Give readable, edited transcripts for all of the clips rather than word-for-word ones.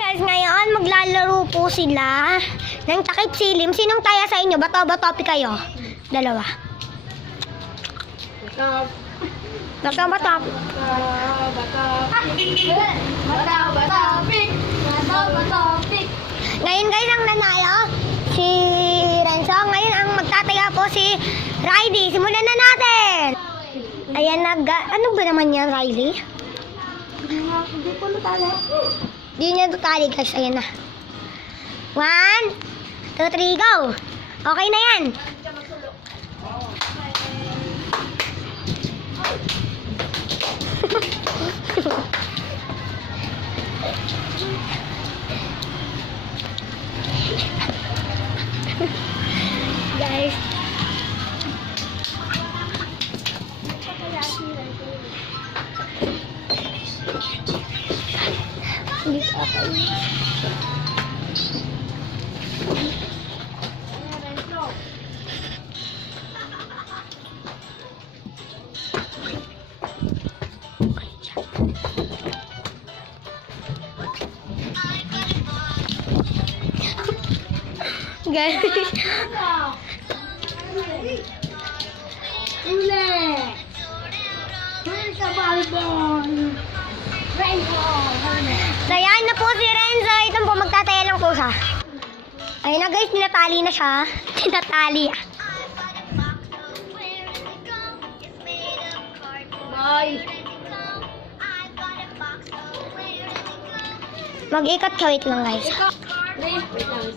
Guys, ngayon maglalaro po sila ng takip silim. Sinong taya sa inyo? Bato-bato kayo? Dalawa. Bato-bato. Ngayon guys, ang nanalo si Renzo. Ngayon ang magtataya po si Riley. Simulan na natin. Ayan, ano ba naman yan, Riley? Hindi po natali. Hindi niya tutali guys. Ayan na. 1, 2, 3, go! Okay na yan. Guys. Hindi ka guys. Sayain na po si Renzo. Ito po, magtataya lang po siya. Ayun na guys, tinatali na siya. Tinatali. Bye. Mag-ikot ka, wait lang guys. Wait lang.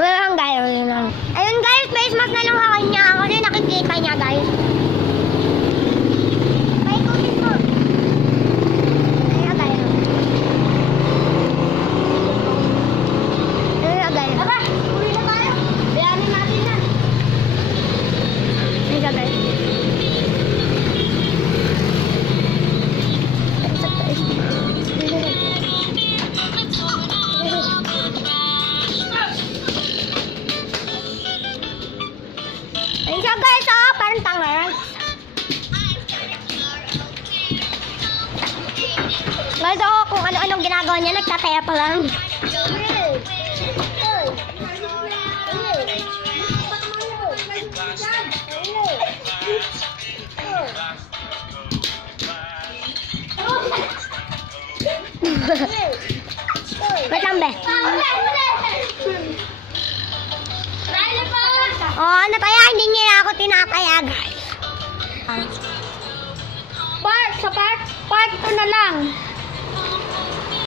Wala lang guys. Ayun guys, face mask na lang sa kanya. Kasi nakikita niya guys. Paikutin mo. Ayun guys. Ayun guys. Tara, uwi na tayo. Bayanin natin na. Ayun guys. Ayun siya guys, oh, parang tanga. Guys, oh, kung ano-anong ginagawa niya, nagtataya pa lang. Wait lang, be. Oh, nataya, hindi niya ako tinataya, guys. Park, sa park. Park to na lang.